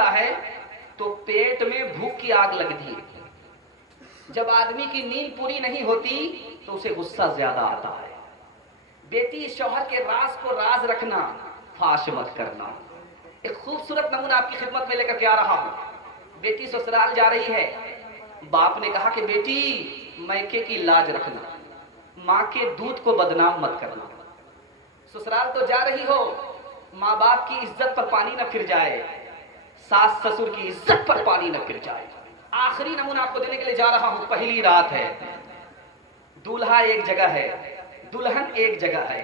उठता है तो पेट में भूख की आग लगती है। जब आदमी की नींद पूरी नहीं होती तो उसे गुस्सा ज्यादा आता है। बेटी, शौहर के राज को राज रखना, फाश मत करना। एक खूबसूरत नमूना आपकी खिदमत में लेकर के आ रहा हूं। बेटी ससुराल जा रही है, बाप ने कहा कि बेटी मैके की लाज रखना, माँ के दूध को बदनाम मत करना। ससुराल तो जा रही हो, माँ बाप की इज्जत पर पानी न फिर जाए, सास ससुर की इज्जत पर पानी न फिर जाए। आखिरी नमूना आपको देने के लिए जा रहा हूं। पहली रात है, दूल्हा एक जगह है, दुल्हन एक जगह है।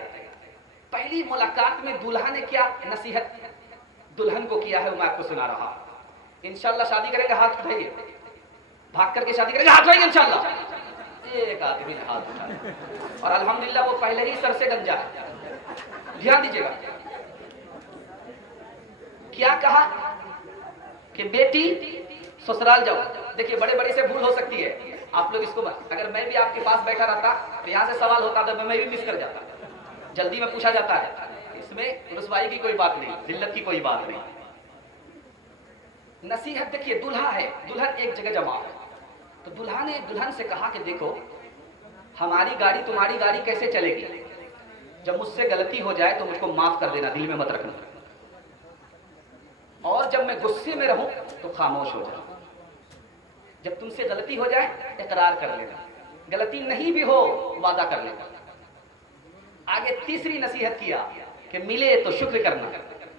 पहली मुलाकात में दूल्हा ने क्या नसीहत दुल्हन को किया है वो मैं आपको सुना रहा हूं। इंशाल्लाह शादी करेगा, हाथ उठाइए। भाग करके शादी करेगा, हाथ उठाइए इंशाल्लाह। एक आदमी ने हाथ उठाया और अल्हम्दुलिल्लाह वो पहले ही सर से गंजा है। ध्यान दीजिएगा, क्या कहा कि बेटी ससुराल जाओ। देखिए बड़े बड़े से भूल हो सकती है, आप लोग इसको मत। अगर मैं भी आपके पास बैठा रहता तो यहाँ से सवाल होता तो मैं भी मिस कर जाता, जल्दी में पूछा जाता है। इसमें रुसवाई की कोई बात नहीं, जिल्लत की कोई बात नहीं। नसीहत देखिए, दूल्हा है, दुल्हन एक जगह जमा है। तो दूल्हा ने दुल्हन से कहा कि देखो हमारी गाड़ी तुम्हारी गाड़ी कैसे चलेगी, जब मुझसे गलती हो जाए तो मुझको माफ कर देना, दिल में मत रखना, और जब मैं गुस्से में रहूं तो खामोश हो जाओ। जब तुमसे गलती हो जाए इकरार कर लेना, गलती नहीं भी हो वादा कर लेना। आगे तीसरी नसीहत किया कि मिले तो शुक्र करना,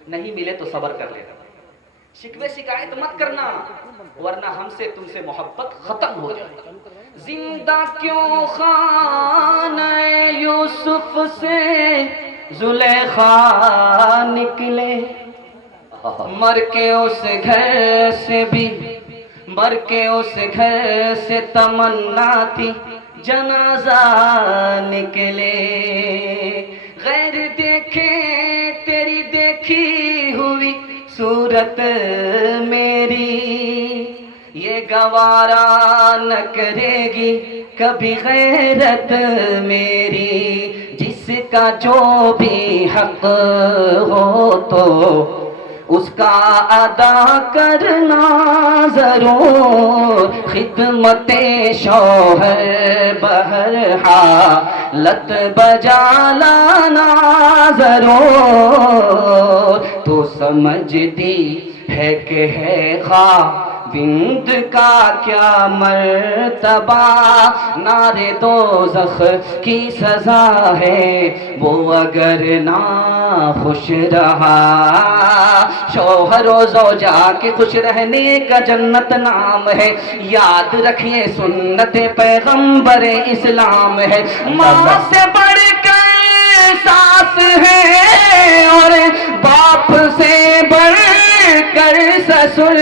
नहीं मिले तो सब्र कर लेना। शिकवे शिकायत मत करना, वरना हमसे तुमसे मोहब्बत खत्म हो जाए। जिंदा क्यों खाने यूसुफ से जुलेखा निकले, मर के उस घर से भी, मर के उस घर से तमन्ना थी जनाजा निकले। गैर देखे तेरी देखी हुई सूरत मेरी, ये गवारा न करेगी कभी गैरत मेरी। जिसका जो भी हक हो तो उसका अदा करना जरूर, खिदमते शौहर बहर हालत बजा लाना जरूर। तो समझती है कि है खाविंद का क्या मर्तबा, नारे दोज़ख की सजा है वो अगर ना खुश रहा। शौहर और ज़ौजा के खुश रहने का जन्नत नाम है, याद रखिए सुन्नत पैगंबर इस्लाम है। माँ से बढ़कर सास है और बाप से बढ़कर ससुर,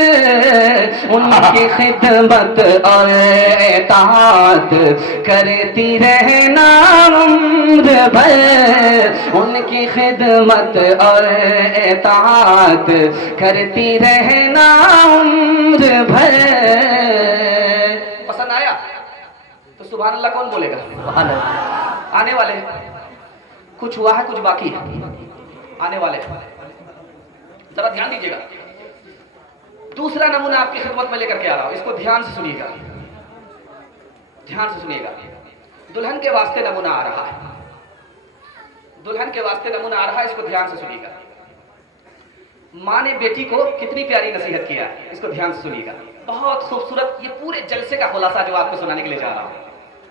उनकी खिदमत और इताअत करती रहना उम्र भर, उनकी खिदमत और इताअत करती रहना उम्र भर। पसंद आया तो सुभान अल्लाह कौन बोलेगा? सुभान अल्लाह। आने वाले कुछ हुआ है, कुछ बाकी है, आने वाले जरा ध्यान दीजिएगा। दूसरा नमूना आपकी खिदमत में लेकर के आ रहा हूं, इसको ध्यान से सुनिएगा, ध्यान से सुनिएगा। दुल्हन के वास्ते नमूना आ रहा है, दुल्हन के वास्ते नमूना आ रहा है, इसको ध्यान से सुनिएगा। माँ ने बेटी को कितनी प्यारी नसीहत किया है, इसको ध्यान से सुनिएगा। बहुत खूबसूरत, ये पूरे जलसे का खुलासा जो आपको सुनाने के लिए जा रहा हूं,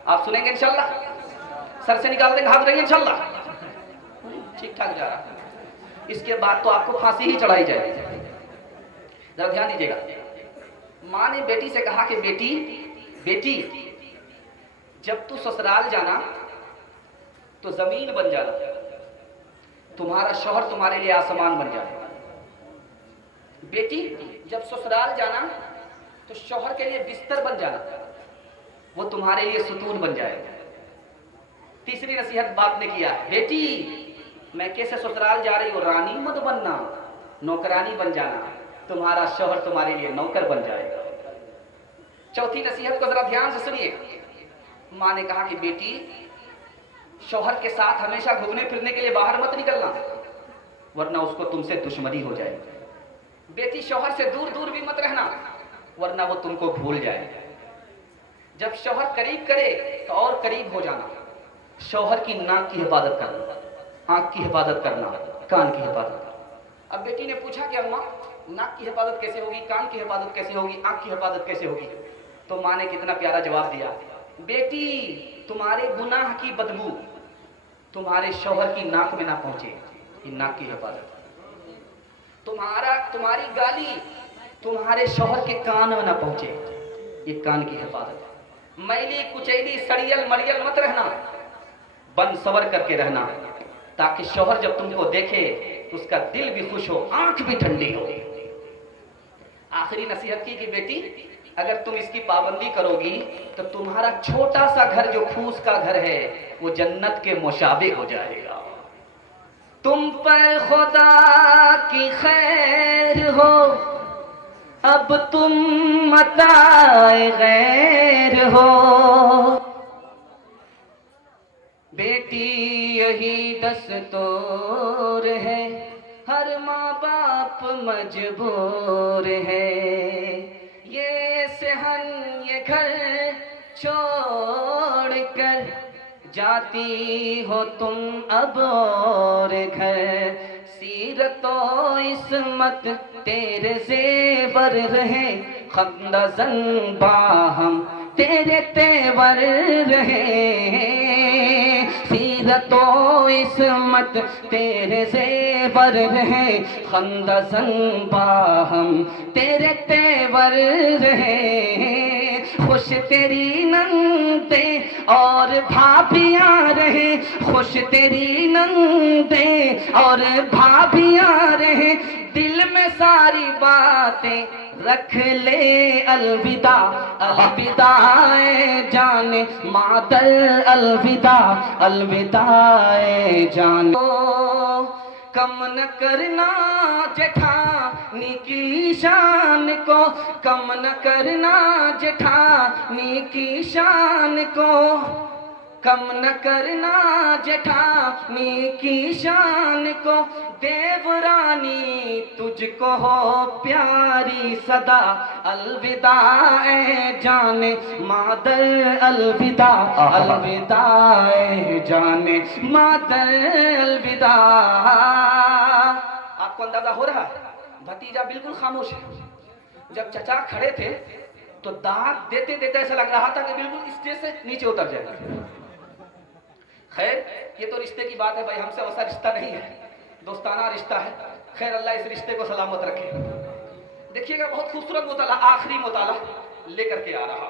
आप सुनेंगे इंशाल्लाह। सर से निकाल देंगे, हाथ रहिए इंशाल्लाह। ठीक ठाक जा रहा है, इसके बाद तो आपको फांसी ही चढ़ाई जाएगी। जरा ध्यान दीजिएगा। माँ ने बेटी से कहा कि बेटी बेटी जब तू ससुराल जाना तो जमीन बन जाना, तुम्हारा शौहर तुम्हारे लिए आसमान बन जाएगा। बेटी जब ससुराल जाना तो शौहर के लिए बिस्तर बन जाना, वो तुम्हारे लिए सुतून बन जाएगा। तीसरी नसीहत बाप ने किया, बेटी मैं कैसे ससुराल जा रही हूँ, रानी मत बनना, नौकरानी बन जाना, तुम्हारा शौहर तुम्हारे लिए नौकर बन जाएगा। चौथी नसीहत को जरा ध्यान से सुनिए। माँ ने कहा कि बेटी शौहर के साथ हमेशा घूमने फिरने के लिए बाहर मत निकलना, वरना उसको तुमसे दुश्मनी हो जाएगी। बेटी शौहर से दूर दूर भी मत रहना, वरना वो तुमको भूल जाए। जब शौहर करीब करे तो और करीब हो जाना। शौहर की नाक की हिफाजत करना, आंख की हिफाजत करना, कान की हिफाजत करना। अब बेटी ने पूछा कि अम्मा नाक की हिफाजत कैसे होगी, कान की हिफाजत कैसे होगी, आंख की हिफाजत कैसे होगी? तो माँ ने कितना प्यारा जवाब दिया, बेटी तुम्हारे गुनाह की बदबू तुम्हारे शौहर की नाक में ना पहुंचे, ये नाक की हिफाजत। तुम्हारी गाली तुम्हारे शौहर के कान में ना पहुंचे, ये कान की हिफाजत। मैली कुचैली सड़ियल मड़ियल मत रहना, बन सवर करके रहना, ताकि शौहर जब तुमको देखे तो उसका दिल भी खुश हो, आंख भी ठंडी हो। आखिरी नसीहत की कि बेटी अगर तुम इसकी पाबंदी करोगी तो तुम्हारा छोटा सा घर जो फूस का घर है वो जन्नत के मुशाबे हो जाएगा। तुम पर खुदा की खैर हो, अब तुम मताए गैर हो। बेटी यही दस्तूर है, हर माँ बाप मजबूर है। ये सहन ये घर छोड़ कर जाती हो तुम अब और घर। सीरत ओ इस्मत तेरे ज़ेवर रहे, खंदज़न बाहम तेरे तेवर रहे। सीरत ओ इस्मत तेरे ज़ेवर रहे, खंदज़न बाहम तेरे तेवर रहे। खुश तेरी नंदे और भाभियाँ रहे, खुश तेरी नंदे और भाभियाँ रहे। दिल में सारी बातें रख ले अलविदा, अलविदा जाने मादर, अलविदा अलविदा जाने। कम न करना जेठानी की शान को, कम न करना जेठानी की शान को, कम न करना जेठानी की शान को। देवरानी तुझको हो प्यारी सदा, अलविदा जाने मादर, अलविदा अलविदा जाने मादर, अलविदा। आपको अंदाजा हो रहा है? भतीजा बिल्कुल खामोश है। जब चचा खड़े थे तो दाग देते देते ऐसा लग रहा था कि बिल्कुल स्टेज से नीचे उतर जाएगा। खैर ये तो रिश्ते की बात है भाई, हमसे वैसा रिश्ता नहीं है, दोस्ताना रिश्ता है। खैर अल्लाह इस रिश्ते को सलामत रखे। देखिएगा बहुत खूबसूरत मुताला, आखिरी मुताला लेकर के आ रहा,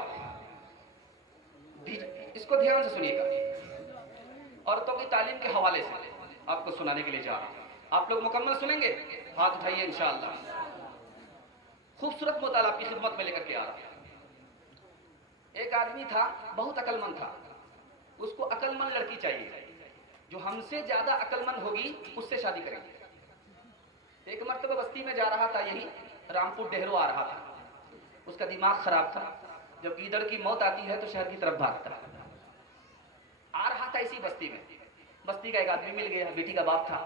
इसको ध्यान से सुनिएगा। औरतों की तालीम के हवाले से आपको सुनाने के लिए जा रहा हूं। आप लोग मुकम्मल सुनेंगे? हाथ उठाइए इंशाअल्लाह। खूबसूरत मुताला आपकी खिदमत में लेकर के आ रहा। एक आदमी था, बहुत अक्लमंद था। उसको अक्लमंद लड़की चाहिए, जो हमसे ज्यादा अक्लमंद होगी उससे शादी करेंगे। एक मर्तबा बस्ती में जा रहा था, यही रामपुर डेहरो आ रहा था। उसका दिमाग खराब था, जब गीदड़ की मौत आती है तो शहर की तरफ भागता है। आ रहा था इसी बस्ती में, बस्ती का एक आदमी मिल गया, बेटी का बाप था।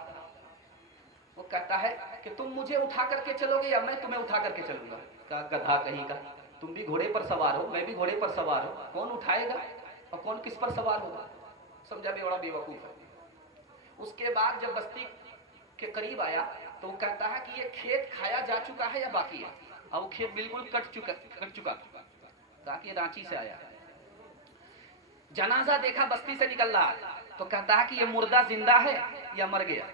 वो कहता है कि तुम मुझे उठा करके चलोगे या मैं तुम्हें उठा करके चलूंगा? कहा गधा कहीं का, तुम भी घोड़े पर सवार हो, मैं भी घोड़े पर सवार हो, कौन उठाएगा और कौन किस पर सवार होगा? समझा भी बड़ा बेवकूफ है। उसके बाद जब बस्ती के करीब आया तो वो कहता है कि ये खेत खाया जा चुका है या बाकी है? और वो खेत बिल्कुल कट चुका। कहा कि रांची से आया। जनाजा देखा बस्ती से निकल रहा तो कहता है कि ये मुर्दा जिंदा है या मर गया?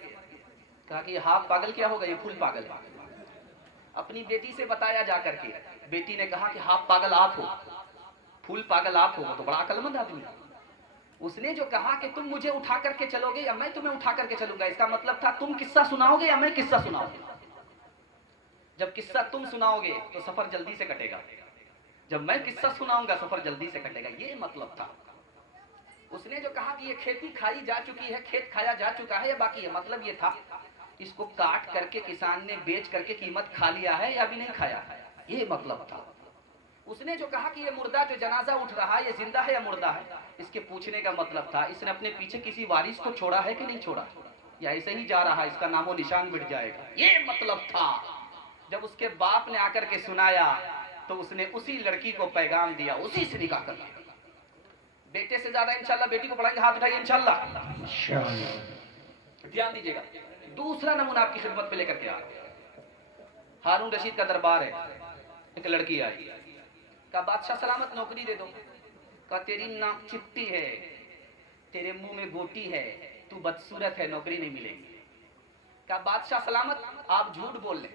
कहा कि हाफ पागल क्या होगा, ये फुल पागल है। अपनी बेटी से बताया जा करके, बेटी ने कहा कि हाफ पागल आप हो, फुल पागल आप हो, तो बड़ा अक्लमंद आदमी है। उसने जो कहा कि तुम मुझे उठा करके चलोगे या मैं तुम्हें उठा करके चलूंगा, इसका मतलब था तुम किस्सा सुनाओगे या मैं किस्सा सुनाऊंगा। जब किस्सा तुम सुनाओगे तो सफर जल्दी से कटेगा, जब मैं किस्सा सुनाऊंगा सफर जल्दी से कटेगा, ये मतलब था। उसने जो कहा कि ये खेती खाई जा चुकी है, खेत खाया जा चुका है या बाकी है, मतलब ये था इसको काट करके किसान ने बेच करके कीमत खा लिया है या अभी नहीं खाया है, ये मतलब था। उसने जो कहा कि ये मुर्दा जो जनाजा उठ रहा है ये जिंदा है या मुर्दा है, इसके पूछने का मतलब था इसने अपने पीछे किसी वारिस को छोड़ा है कि नहीं छोड़ा, या ऐसे ही जा रहा है, इसका नामो निशान मिट जाएगा, ये मतलब था। जब उसके बाप ने आकर के सुनाया तो उसने उसी लड़की को पैगाम दिया, उसी से निकाह कर लिया। बेटे से ज्यादा इंशाल्लाह बेटी को पढ़ाएंगे, हाथ उठाइए इंशाल्लाह। ध्यान दीजिएगा। दूसरा नमूना आपकी खिदमत में लेकर के आ रहा हूं। हारून रशीद का दरबार है, एक लड़की आई, कहा बादशाह सलामत नौकरी दे दो। कहा तेरी नाक चिपटी है, तेरे मुंह में गोटी है, तू बदसूरत है, नौकरी नहीं मिलेगी। कहा बादशाह सलामत आप झूठ बोल ले।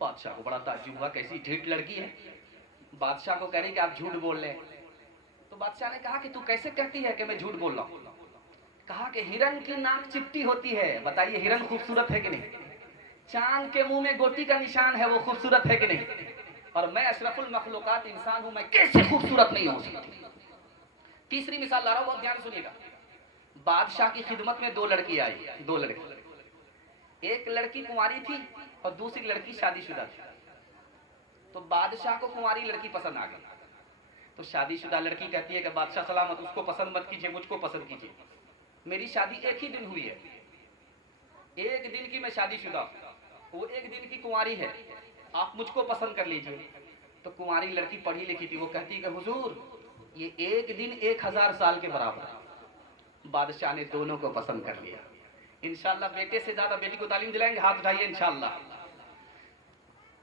बादशाह को बड़ा ताज्जुब हुआ, कैसी ढीठ लड़की है, बादशाह को कह रही कि आप झूठ बोल ले। तो बादशाह ने कहा कि तू कैसे कहती है कि मैं झूठ बोल रहा हूं। कहा कि हिरन की नाक चिपटी होती है, बताइए हिरन खूबसूरत है कि नहीं? चांद के मुंह में गोटी का निशान है, वो खूबसूरत है कि नहीं? और मैं अशरफुल मखलूकात इंसान हूं, मैं कैसे खूबसूरत नहीं हो सकती? तीसरी मिसाल ला रहा हूं, बहुत ध्यान सुनिएगा। बादशाह की खिदमत में दो लड़की आई, दो लड़की, एक लड़की कुंवारी थी और दूसरी लड़की शादीशुदा थी। तो बादशाह को कुंवारी लड़की पसंद आ गई। तो शादीशुदा लड़की कहती है कि बादशाह सलामत उसको पसंद मत कीजिए, मुझको पसंद कीजिए, मेरी शादी एक ही दिन हुई है, एक दिन की मैं शादीशुदा, वो एक दिन की कुंवारी है, आप मुझको पसंद कर लीजिए। तो कुंवारी लड़की पढ़ी लिखी थी, वो कहती कि हुजूर ये एक दिन 1000 साल के बराबर है। बादशाह ने दोनों को पसंद कर लिया। इंशाल्लाह बेटे से ज्यादा बेटी को तालीम दिलाएंगे, हाथ उठाइए इंशाल्लाह।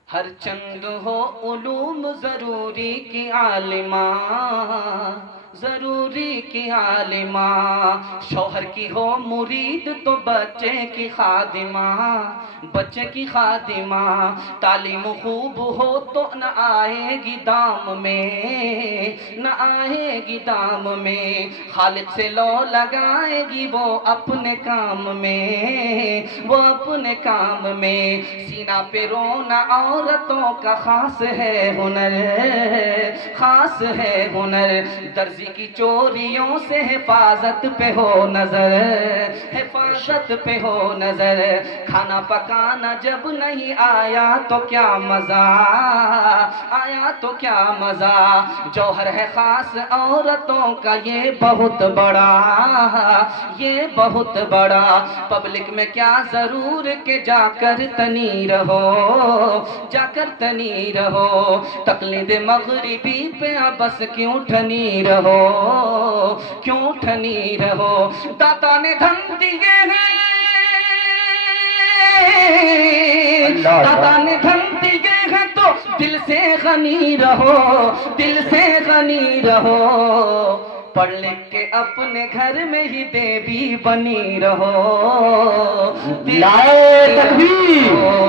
हर चंद हो उलूम जरूरी की आलिमा, जरूरी की आलिमा, शौहर की हो मुरीद तो बच्चे की खादिमा, बच्चे की खादिमा, तालीम खूब हो तो न आएगी दाम में, न आएगी दाम में, खालिक से लो लगाएगी वो अपने काम में, वो अपने काम में। सीना पे रोना औरतों का खास है हुनर, खास है हुनर, दर्जी की चोरियों से हिफाजत पे हो नजर, हिफाजत पे हो नजर। खाना पकाना जब नहीं आया तो क्या मजा, आया तो क्या मजा। जौहर है खास औरतों का ये बहुत बड़ा, ये बहुत बड़ा। पब्लिक में क्या जरूर के जाकर तनी रहो, जाकर तनी रहो। तकलीद मगरिबी पे बस क्यों ठनी रहो, क्यों ठनी रहो। दाता ने धन दिए हैं, दाता ने धन दिए हैं तो दिल से गनी रहो, दिल से गनी रहो। पढ़ लिख के अपने घर में ही देवी बनी रहो, लाए तकबीर।